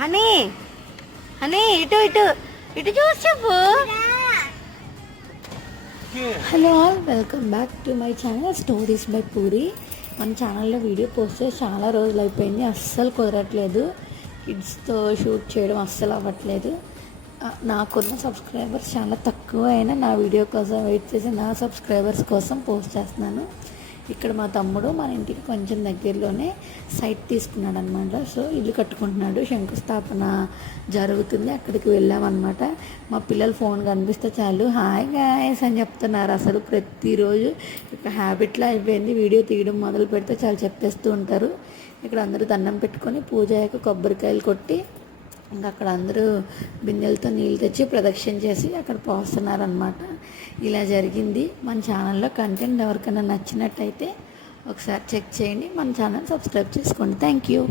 Honey honey ఇటు ఇటు ఇటు చూసి చెప్పు. Hello all, welcome back to my channel stories by puri. మన ఛానల్లో వీడియో పోస్ట్ చేసి చాలా రోజులు అయిపోయింది, అస్సలు కుదరట్లేదు. కిడ్స్తో షూట్ చేయడం అస్సలు అవ్వట్లేదు. నాకున్న సబ్స్క్రైబర్స్ చాలా తక్కువ అయినా నా వీడియో కోసం వెయిట్ చేసి నా సబ్స్క్రైబర్స్ కోసం పోస్ట్ చేస్తున్నాను. ఇక్కడ మా తమ్ముడు మన ఇంటికి కొంచెం దగ్గరలోనే సైట్ తీసుకున్నాడు అనమాట. సో ఇల్లు కట్టుకుంటున్నాడు, శంకుస్థాపన జరుగుతుంది, అక్కడికి వెళ్ళామన్నమాట. మా పిల్లలు ఫోన్ కనిపిస్తే చాలు హాయ్ గాయ్స్ అని చెప్తున్నారు. అసలు ప్రతిరోజు ఇక్కడ హ్యాబిట్లో అయిపోయింది, వీడియో తీయడం మొదలు పెడితే చాలా చెప్పేస్తూ ఉంటారు. ఇక్కడ అందరూ దండం పెట్టుకొని పూజ అయ్యాక కొబ్బరికాయలు కొట్టి ఇంకా అక్కడ అందరూ బిందెలతో నీళ్ళు తెచ్చి ప్రదక్షిణ చేసి అక్కడ పోస్తున్నారనమాట. ఇలా జరిగింది. మన ఛానల్లో కంటెంట్ ఎవరికైనా నచ్చినట్టయితే ఒకసారి చెక్ చేయండి, మన ఛానల్ సబ్స్క్రైబ్ చేసుకోండి. Thank you.